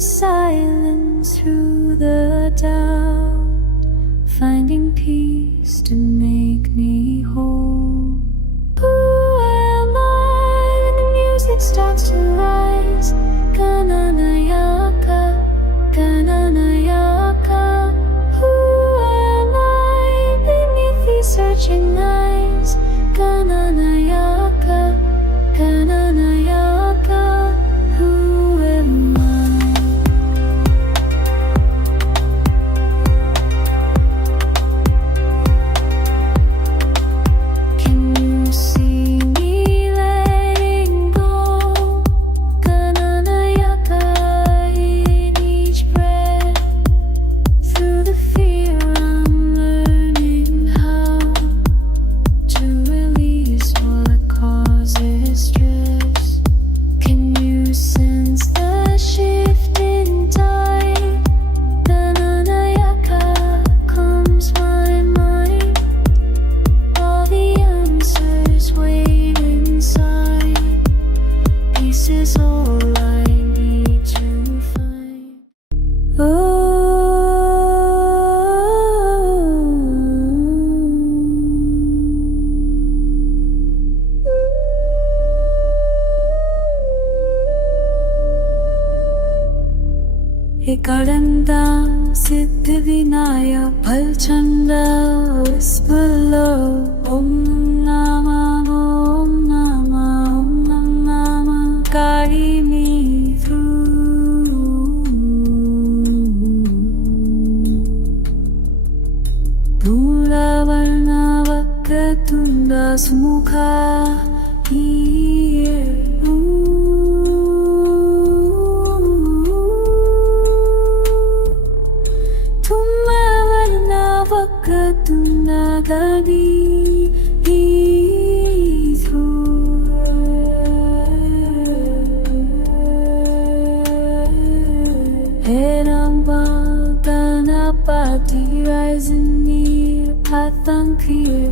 the silence, through the doubt, finding peace to make me whole. Who am I when the music starts to rise? Gananayaka, Gananayaka. Who am I beneath these searching eyes? Gananayaka, Gananayaka. Who am I? Can you see me letting go? Gananayaka in each breath. Through the fear I'm learning how to release what causes stress. Can you sense the shift in tide? Gananayaka calms my mind. All the answers wait inside. Peace is all I need to find. Ekaranda Siddhi Vinayaka Palchanda Whisper Om Nama Om Nama Om Nama guide me through. Dhula Varna Vakatunda Sumukha here. Vakatunda gadi Heramba Ganapati rising near, path unclear.